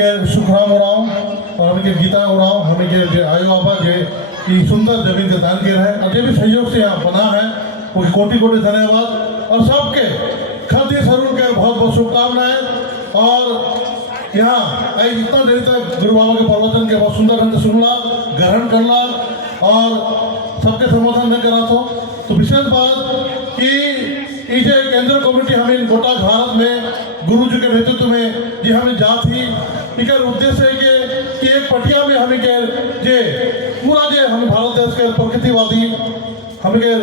के सुखराम उड़ाऊँ और हमें के गीता उड़ाऊँ हमें के आयो आपा के ये सुंदर जमीन के दान के रहे और जो भी सहयोग से यहाँ बना है वो कोटि कोटि धन्यवाद और सबके खाद्य स्वरूप के बहुत बहुत शुभकामनाएं। और यहाँ इतना देर तक गुरु बाबा के प्रवचन के बहुत सुंदर ढंग से सुनला ग्रहण करला और सबके समर्थन न करा तो विशेष बात कि ये केंद्र कमेटी हमें गोटा भारत में गुरु जी के नेतृत्व में जी हमें जा थी इनका उद्देश्य है कि एक पटिया में हमें के जे पूरा जे हम भारत देश के प्रकृतिवादी हमें के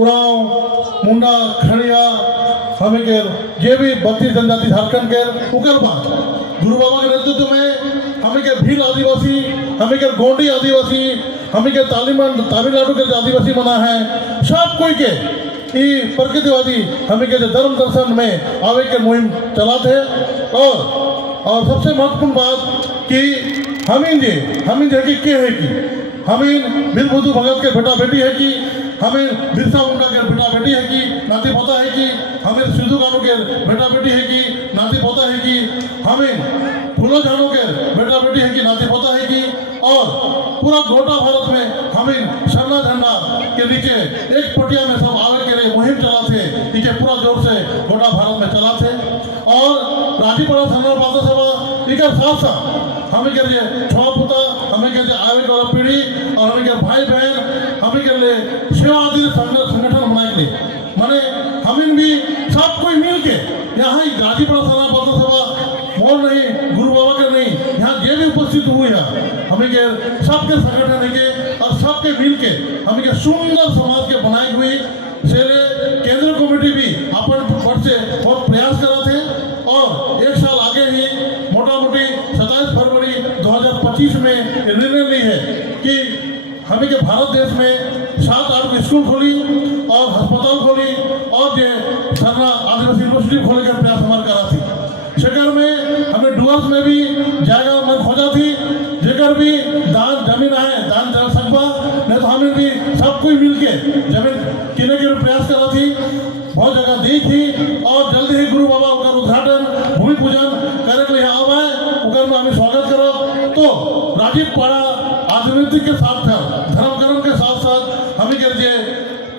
उराव मुंडा खड़िया हमें के जे भी 32 जनजाति झारखंड के उकर बाद गुरु बाबा के नेतृत्व में हमें के भील आदिवासी हमें के गोंडी आदिवासी हमें के तमिलनाडु के आदिवासी मना है सब कोई के ये प्रकृतिवादी हमें के धर्म दर्शन में आवे के मुहिम चलाते और सबसे महत्वपूर्ण बात कि हमीन जे की के है कि हमीन वीर बुद्धू भगत के बेटा बेटी है कि हमें बिरसा मुंडा के बेटा बेटी है कि नाती पोता है कि हमें सिद्धू कानू के बेटा बेटी है कि नाती पोता है कि हमें फूलो झानू के बेटा बेटी है कि नाती पोता है कि और पूरा गोटा भारत में हमें सरना झंडा के नीचे एक पटिया में सब आवे के लिए मुहिम चलाते नीचे पूरा जोर से गोटा भारत में चलाते और राजीपड़ा सरना पाता सभा इनका साथ साथ हमें के लिए छुआ पुता हमें के लिए आवे वाला पीढ़ी और हमें के भाई बहन हमें के लिए सेवा आदि संगठन बनाए लिए माने हमें भी सब कोई मिल के यहाँ ही गाजीपुरा सरना पाता सभा मोल नहीं गुरु बाबा के नहीं यहाँ जे भी उपस्थित हुए हैं हमें के सबके संगठन है के और सबके मिल के हमें के सुंदर समाज के बनाए हुए से केंद्र कमेटी भी अपन वर्ष से बहुत प्रयास करा थे और एक साल आगे ही मोटा मोटी 27 फरवरी 2025 में निर्णय ली है कि हमें के भारत देश में 7-8 स्कूल खोली और अस्पताल खोली और जो सरना आदिवासी यूनिवर्सिटी खोलने का प्रयास हमारे करा थी शेखर में हमें डुअर्स में भी जाएगा मैं खोजा थी जेकर भी दान जमीन है दान कर सकता नहीं तो हमें भी सब कोई मिल के जमीन किने के प्रयास करा थी बहुत जगह दी थी और जल्दी ही गुरु बाबा उनका उद्घाटन भूमि पूजन करे के लिए आवा है उनका में हमें स्वागत करो तो राजीव पाड़ा राजनीतिक के साथ धर्म कर्म के साथ साथ हमें के लिए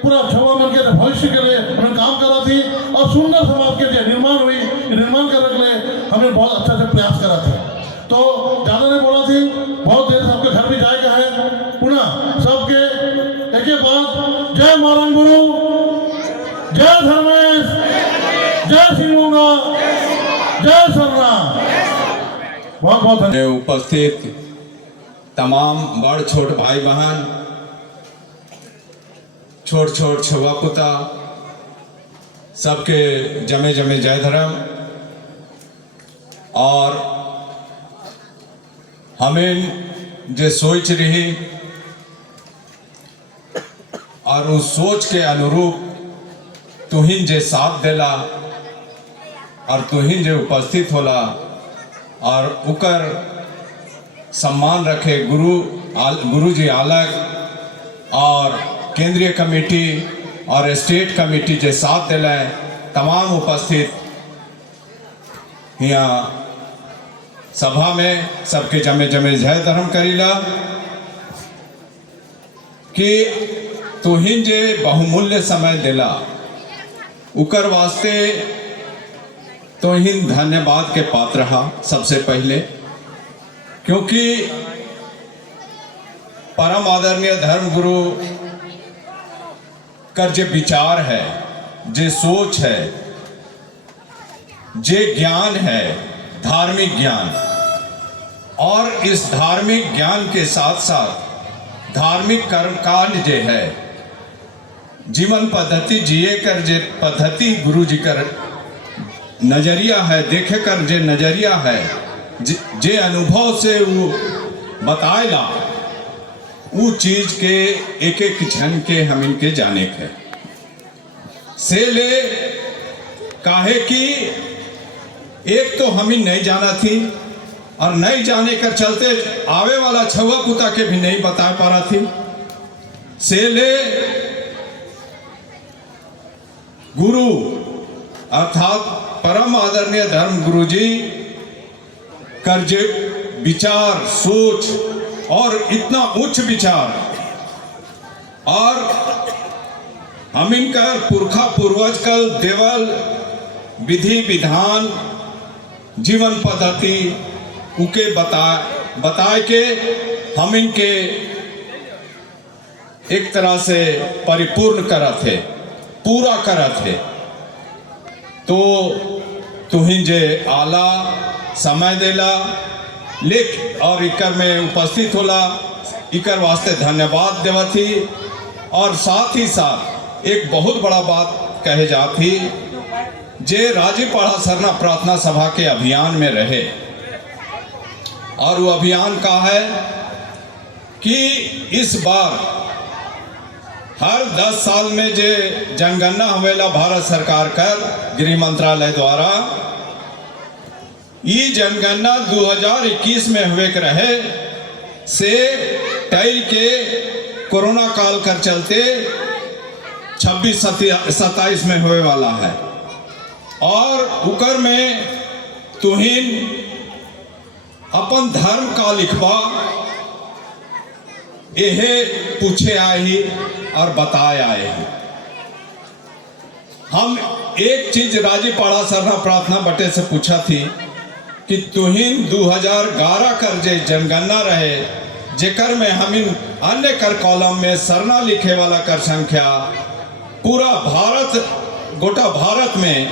पूरा छवा मन के भविष्य के लिए हमें काम करा थी और सुंदर समाज के लिए निर्माण हुई निर्माण करने के लिए हमें बहुत अच्छा से प्रयास करा था तो ज़्यादा नहीं बोला थी बहुत देर सबके घर भी जाएगा है पुनः सबके एक ही बात जय मारंग गुरु जय धर्मेश जय सिंगोंगा जय सरना बहुत बहुत उपस्थित तमाम बड़ छोट भाई बहन छोट छोट छुआ पुता सबके जमे जमे जय धर्म और हमें जो सोच रही और उस सोच के अनुरूप तुहिन जे साथ देला और तुहिन जो उपस्थित होला और उकर सम्मान रखे गुरु जी अलग और केंद्रीय कमेटी और स्टेट कमेटी जे साथ दिला तमाम उपस्थित यहाँ सभा में सबके जमे जमे जय धर्म करीला कि तुहिन जे बहुमूल्य समय दिला उकर वास्ते तुहिन धन्यवाद के पात्र रहा सबसे पहले क्योंकि परम आदरणीय धर्म गुरु कर जे विचार है जे सोच है जे ज्ञान है धार्मिक ज्ञान और इस धार्मिक ज्ञान के साथ साथ धार्मिक कर्मकांड जे है जीवन पद्धति जिए कर जे पद्धति गुरु जी कर नजरिया है देखे कर जे नजरिया है जे अनुभव से वो बताएला वो चीज के एक एक क्षण के हम इनके जाने के से ले काहे कि एक तो हम ही नहीं जाना थी और नहीं जाने कर चलते आवे वाला छुआ पुता के भी नहीं बता पा रहा थी से ले गुरु अर्थात परम आदरणीय धर्म गुरु जी कर जे विचार सोच और इतना उच्च विचार और हम इनका पुरखा पूर्वज कल देवल विधि विधान जीवन पद्धति उके बताए के हम इनके एक तरह से परिपूर्ण करत है, पूरा करत है। तो तुहिन जे आला समय देला लेख और इकर में उपस्थित होला, इकर वास्ते धन्यवाद देवती। और साथ ही साथ एक बहुत बड़ा बात कहे जाती जे राजीपाड़ा सरना प्रार्थना सभा के अभियान में रहे, और वो अभियान का है कि इस बार हर 10 साल में जे जनगणना होवेला भारत सरकार कर गृह मंत्रालय द्वारा, ये जनगणना 2021 में हुए के रहे से टैल के कोरोना काल कर चलते 26-27 में होने वाला है। और उकर में तुहिन अपन धर्म का लिखवा यह पूछे आए ही और बताए आए ही। हम एक चीज राजीपाड़ा सरना प्रार्थना बटे से पूछा थी कि तुहिन 2011 कर जे जनगणना रहे जेकर में हम इन अन्य कर कॉलम में सरना लिखे वाला कर संख्या पूरा भारत गोटा भारत में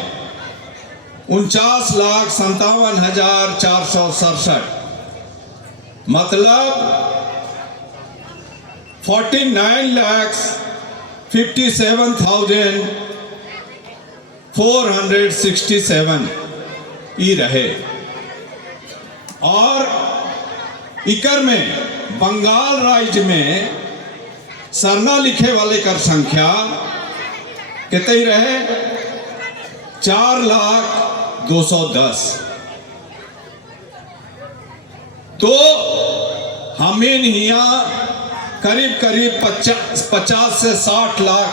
49,57,467 मतलब 49,57,467 ई रहे। और इकर में बंगाल राज्य में सरना लिखे वाले कर संख्या कितनी रहे 4,210,000। तो हमें यहाँ करीब करीब 50 से 60 लाख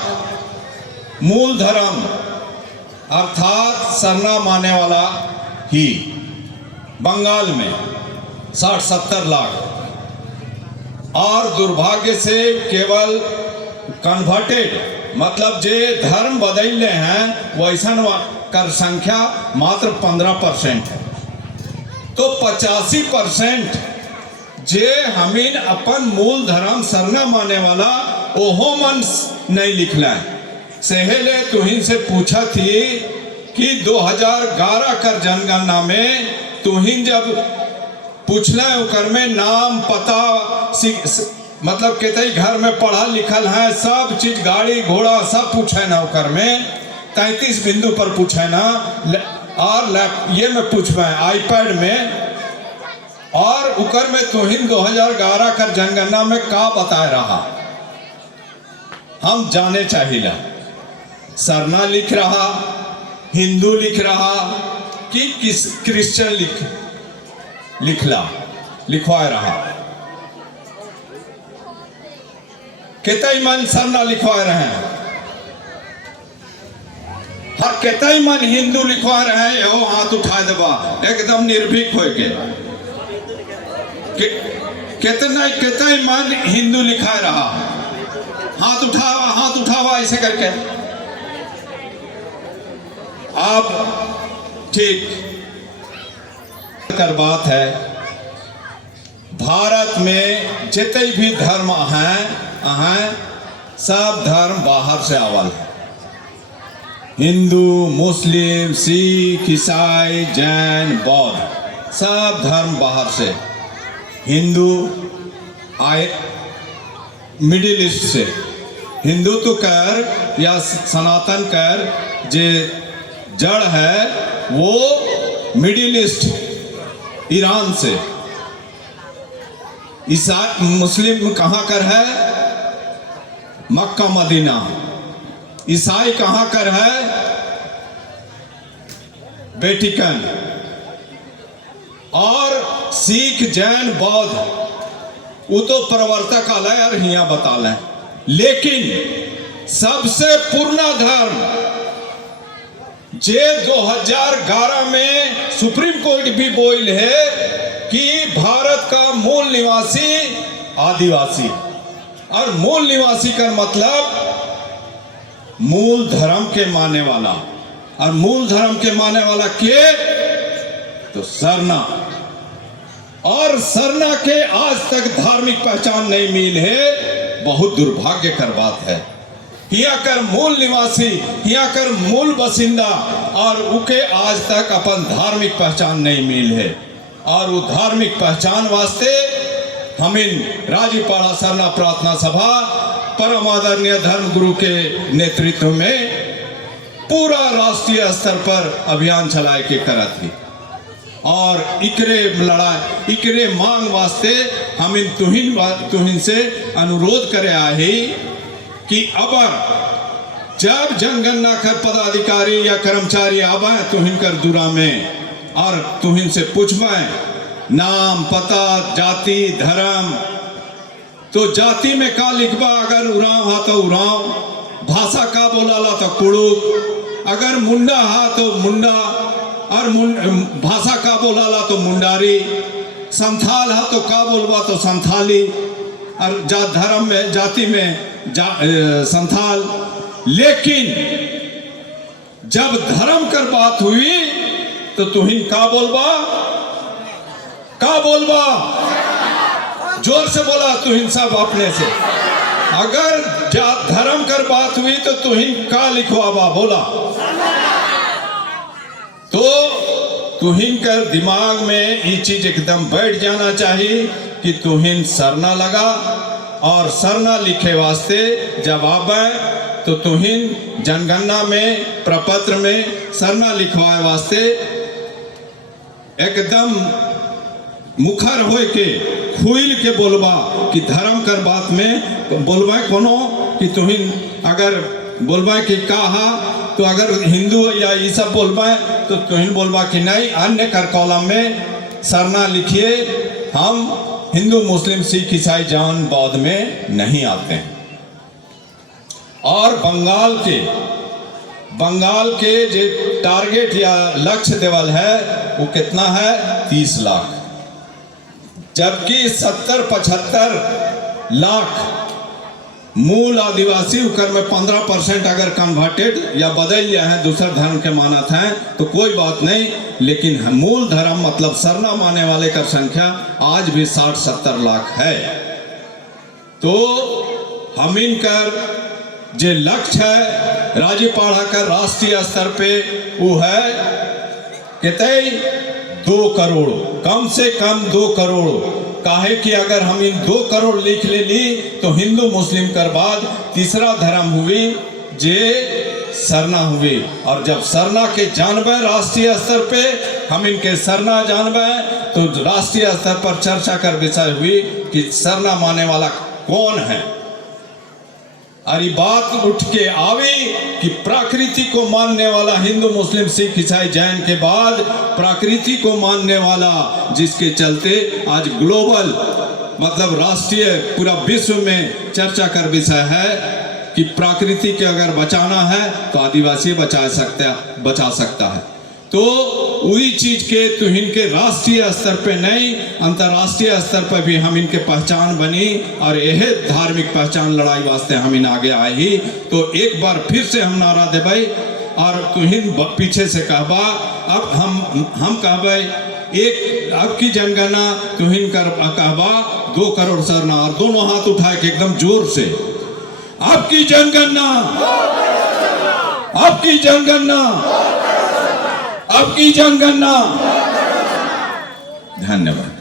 मूल धर्म अर्थात सरना मानने वाला ही बंगाल में 60-70 लाख, और दुर्भाग्य से केवल कन्वर्टेड मतलब जे धर्म बदले हैं वैसा कर संख्या मात्र 15% है। तो 85% जे हमीन अपन मूल धर्म सरना माने वाला ओहो मन नहीं लिखला है। सेहेले तुहिन से पूछा थी कि 2011 कर जनगणना में तुहिन जब पूछला उकर में नाम पता मतलब कितने घर में पढ़ा लिखल है सब चीज गाड़ी घोड़ा सब पूछे ना उकर में 33 बिंदु पर पूछे ना, और ये में पूछबे आईपैड में। और उकर में तुहिन 2011 कर जनगणना में का बताए रहा हम जाने चाहिए। सरना लिख रहा, हिंदू लिख रहा कि किस क्रिश्चियन लिखवा रहा। कितने मन सरना लिखवा रहे हैं और कितने मन हिंदू लिखवा रहे हैं, यो हाथ उठा देवा एकदम निर्भीक हो के। कितने मन हिंदू लिखा रहा, हाथ उठावा ऐसे करके। अब ठीक कर बात है, भारत में जितने भी धर्म हैं सब धर्म बाहर से आवल है। हिंदू, मुस्लिम, सिख, ईसाई, जैन, बौद्ध सब धर्म बाहर से। हिंदू आए मिडिल ईस्ट से, हिंदुत्व कर या सनातन कर जे जड़ है वो मिडिल ईस्ट ईरान से। ईसाई मुस्लिम कहाँ कर है, मक्का मदीना। ईसाई कहाँ कर है, वेटिकन। और सिख, जैन, बौद्ध वो तो प्रवर्तक आलय और हिया बता लें। लेकिन सबसे पुराना धर्म जे 2011 में सुप्रीम कोर्ट भी बोल है कि भारत का मूल निवासी आदिवासी, और मूल निवासी का मतलब मूल धर्म के मानने वाला, और मूल धर्म के मानने वाला के तो सरना, और सरना के आज तक धार्मिक पहचान नहीं मिली है। बहुत दुर्भाग्य कर बात है। यहाँ कर मूल निवासी, यहाँ कर मूल बसिंदा, और उके आज तक अपन धार्मिक पहचान नहीं मिल है। और वो धार्मिक पहचान वास्ते हमिन राजीपाड़ा सरना प्रार्थना सभा परम आदरणीय धर्म गुरु के नेतृत्व में पूरा राष्ट्रीय स्तर पर अभियान चलाए के करत थी, और इकरे लड़ाई इकरे मांग वास्ते हम इन तुहिन से अनुरोध करे आहे कि अबर जब जनगणना कर पदाधिकारी या कर्मचारी आवे तुहिन कर दूरा में, और तुहिन से पूछवे नाम पता जाति धर्म, तो जाति में का लिखबा, अगर उराव हा तो उराव, भाषा का बोलाला तो कुड़ुक, अगर मुंडा हा तो मुंडा, और भाषा का बोलाला तो मुंडारी, संथाल हा तो का बोलबा तो संथाली, और धर्म में जाति में संथाल। लेकिन जब धर्म कर बात हुई तो तुहिन का बोलबा, जोर से बोला तुहिन सब अपने से। अगर धर्म कर बात हुई तो तुहिन का लिखवाबा बोला। तो तुहिन कर दिमाग में ये चीज एकदम बैठ जाना चाहिए कि तुहिन सरना लगा, और सरना लिखे वास्ते जब आवे तो तुहिन जनगणना में प्रपत्र में सरना लिखवाए वास्ते एकदम मुखर होए के खुल के बोलबा कि धर्म कर बात में बोलबा कोनो कि तुहिन अगर बोलबा कि कहा, तो अगर हिंदू या ये सब बोलबा तो तुहिन बोलबा कि नहीं, अन्य कर कॉलम में सरना लिखिए, हम हिंदू मुस्लिम सिख ईसाई जैन बौद्ध में नहीं आते हैं। और बंगाल के जो टारगेट या लक्ष्य देवल है वो कितना है, 30 लाख, जबकि 70-75 लाख मूल आदिवासी उकर में 15% अगर कन्वर्टेड या बदल गया है दूसरा धर्म के मानत हैं तो कोई बात नहीं, लेकिन मूल धर्म मतलब सरना माने वाले का संख्या आज भी 60-70 लाख है। तो हम इनकर जो लक्ष्य है राजीपाड़ा का राष्ट्रीय स्तर पे वो है कितने 2 करोड़, कम से कम 2 करोड़। काहे कि अगर हम इन 2 करोड़ लिख ले ली तो हिंदू मुस्लिम कर बाद तीसरा धर्म हुई जे सरना हुई, और जब सरना के जानबे राष्ट्रीय स्तर पे हम इनके सरना जानबे तो राष्ट्रीय स्तर पर चर्चा कर विषय हुई कि सरना माने वाला कौन है। और ये बात उठ के आवी कि प्रकृति को मानने वाला हिंदू मुस्लिम सिख ईसाई जैन के बाद प्रकृति को मानने वाला, जिसके चलते आज ग्लोबल मतलब राष्ट्रीय पूरा विश्व में चर्चा कर विषय है कि प्रकृति के अगर बचाना है तो आदिवासी बचा सकता है। तो वही चीज के तुहिन के राष्ट्रीय स्तर पे नहीं अंतर्राष्ट्रीय स्तर पर भी हम इनके पहचान बनी, और यह धार्मिक पहचान लड़ाई वास्ते हम इन आगे आए ही। तो एक बार फिर से हम नारा देबै, और तुहिन पीछे से कहबा, अब हम कहबै एक अब की जनगणना तुहिन कर कहबा 2 करोड़ सरना, और दोनों हाथ उठाए के एकदम जोर से अब की जनगणना, अब की जनगणना, अब की जनगणना। धन्यवाद।